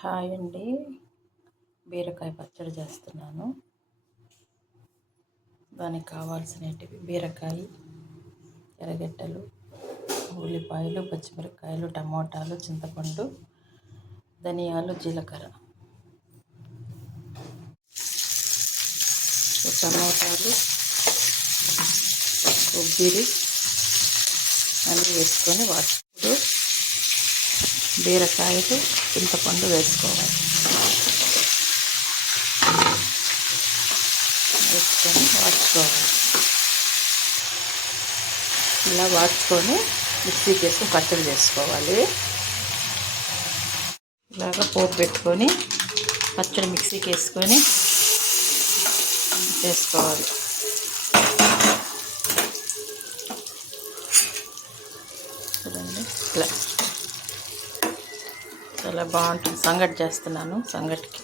Hi అండి. బీరకాయ పచ్చడి చేస్తున్నాను. దానికి కావాల్సినవి బీరకాయ, ఎర్రగడ్డలు, ఉల్లిపాయలు, పచ్చిమిరపకాయలు, టమోటాలు, చింతపండు, ధనియాలు, జీలకర్ర. టమోటాలు, కొబ్బరి అన్నీ వేసుకొని వాటిప్పుడు బీరకాయలు, చింతపండు వేసుకోవాలి. వేసుకొని వాడుకోవాలి. ఇలా వాడుకొని మిక్సీకి వేసుకొని పచ్చడి చేసుకోవాలి. ఇలాగ పోపు పెట్టుకొని పచ్చడి మిక్సీకి వేసుకొని చేసుకోవాలి. చూడండి, ఇట్లా చాలా బాగుంటుంది. సంగటి చేస్తున్నాను. సంగటికి